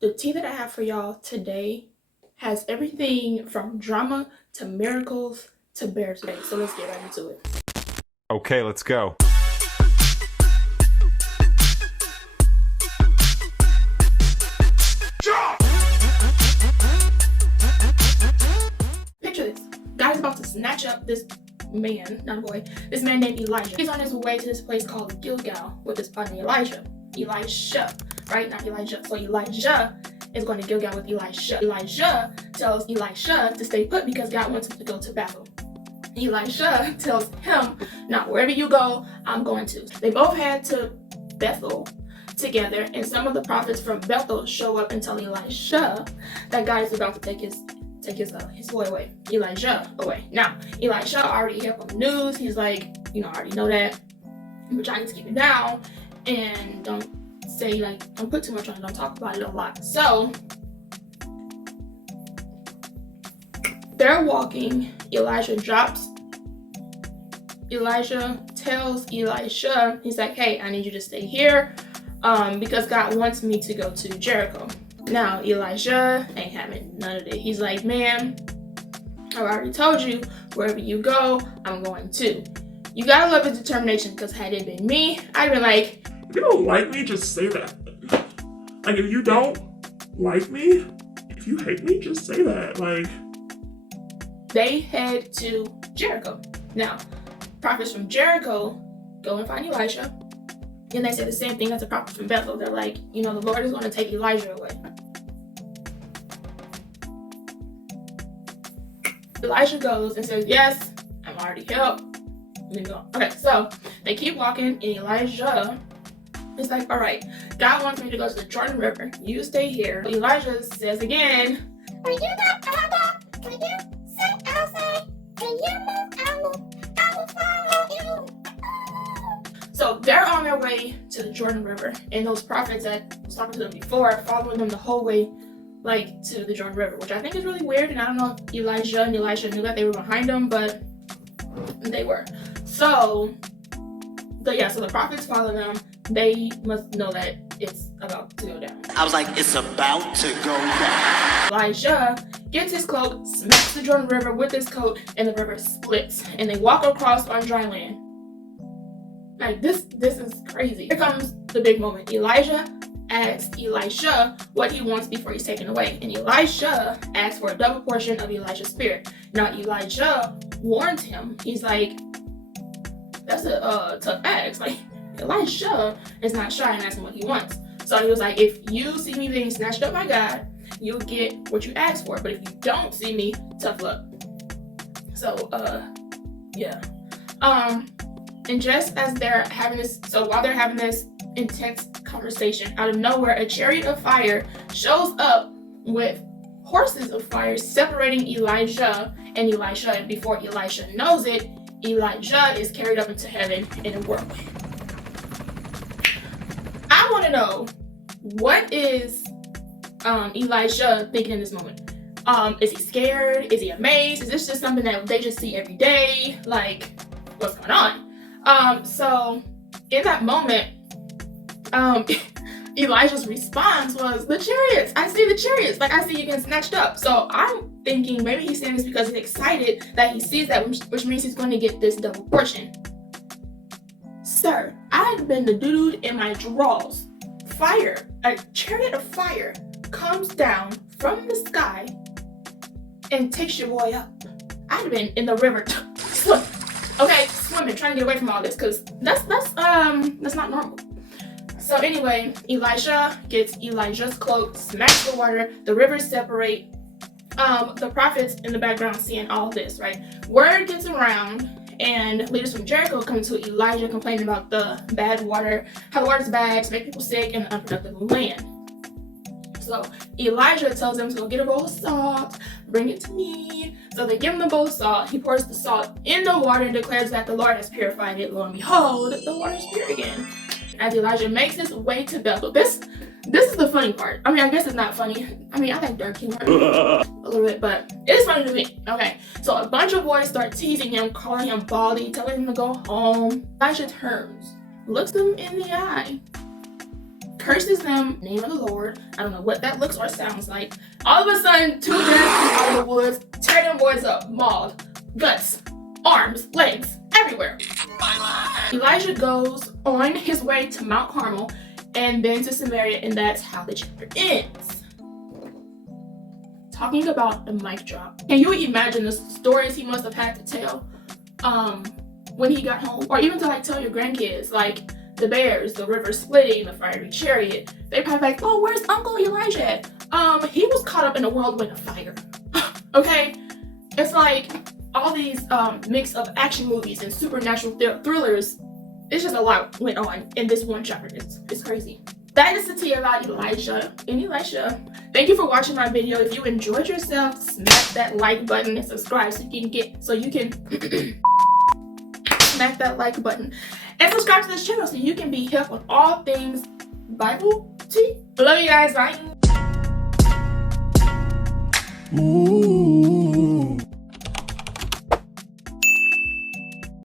The tea that I have for y'all today has everything from drama to miracles to bears day. So let's get right into it. Okay, let's go. Picture this. God is about to snatch up this man, not a boy, this man named Elijah. He's on his way to this place called Gilgal with his partner Elisha, right? Not Elijah. So Elijah is going to Gilgal with Elisha. Elijah tells Elisha to stay put because God wants him to go to Bethel. Elisha tells him, "Now wherever you go, I'm going to." They both head to Bethel together, and some of the prophets from Bethel show up and tell Elisha that God is about to take his boy away, Elijah away. Now, Elisha already heard from the news. He's like, I already know that, but trying to keep it down and don't put too much on it, don't talk about it a lot. So they're walking. Elijah tells Elisha, he's like, "Hey, I need you to stay here because God wants me to go to Jericho." Now, Elijah ain't having none of it. He's like, "Man, I already told you, wherever you go, I'm going to." You gotta love his determination, because had it been me, I'd been like, "If you don't like me, just say that. Like, if you don't like me, if you hate me, just say that." They head to Jericho. Now, prophets from Jericho go and find Elisha, and they say the same thing as the prophets from Bethel. They're like, the Lord is going to take Elijah away. Elisha goes and says, "Yes, I'm already helped. Let me go." Okay, so they keep walking, and Elijah is like, "All right, God wants me to go to the Jordan River. You stay here." Elijah says again, "When you got elder, when you sit outside, and you move, I will follow you." So they're on their way to the Jordan River, and those prophets that was talking to them before are following them the whole way, to the Jordan River, which I think is really weird. And I don't know if Elijah and Elisha knew that they were behind them, but they were. So the prophets follow them. They must know that it's about to go down. I was like, it's about to go down. Elijah gets his cloak, smacks the Jordan River with his coat, and the river splits, and they walk across on dry land. This is crazy. Here comes the big moment. Elijah asks Elisha what he wants before he's taken away, and Elisha asks for a double portion of Elisha's spirit. Now, Elijah warns him. He's like, "That's a tough ask." Elisha is not shy and asking what he wants. So he was like, "If you see me being snatched up by God, you'll get what you asked for. But if you don't see me, tough luck." So, yeah. And just as while they're having this intense conversation, out of nowhere, a chariot of fire shows up with horses of fire separating Elijah and Elisha. And before Elisha knows it, Elijah is carried up into heaven in a whirlwind. I want to know, what is Elisha thinking in this moment? Is he scared? Is he amazed? Is this just something that they just see every day? What's going on? So in that moment, Elijah's response was, "The chariots! I see the chariots! I see you getting snatched up." So I'm thinking maybe he's saying this because he's excited that he sees that, which means he's going to get this double portion. Sir, I've been the dude in my drawers. A chariot of fire comes down from the sky and takes your boy up. I've been in the river swimming, trying to get away from all this, because that's not normal. So anyway, Elisha gets Elijah's cloak, smacks the water, the rivers separate. The prophets in the background seeing all this, right? Word gets around, and leaders from Jericho come to Elijah complaining about the bad water, how the water's bad, to make people sick, and the unproductive land. So Elijah tells them to go get a bowl of salt, bring it to me. So they give him the bowl of salt. He pours the salt in the water and declares that the Lord has purified it. Lo and behold, the water is pure again. As Elijah makes his way to Bethel. This is the funny part. I guess it's not funny. I like dark humor a little bit, but it is funny to me. Okay, so a bunch of boys start teasing him, calling him baldy, telling him to go home. Elijah turns, looks them in the eye, curses them, name of the Lord. I don't know what that looks or sounds like. All of a sudden, 2 giants come out of the woods, tear them boys up, mauled, guts, arms, legs, everywhere. Elijah goes on his way to Mount Carmel and then to Samaria, and that's how the chapter ends. Talking about the mic drop. Can you imagine the stories he must have had to tell when he got home? Or even to like tell your grandkids, like the bears, the river splitting, the fiery chariot. They probably like, oh, where's Uncle Elijah? He was caught up in a whirlwind of fire. Okay? It's like all these mix of action movies and supernatural thrillers. It's just a lot went on in this one chapter. It's crazy. That is the tea about Elijah and Elisha. Thank you for watching my video. If you enjoyed yourself, smack that like button and subscribe so you can smack that like button and subscribe to this channel so you can be hip on all things Bible tea. Love you guys. Bye. Ooh.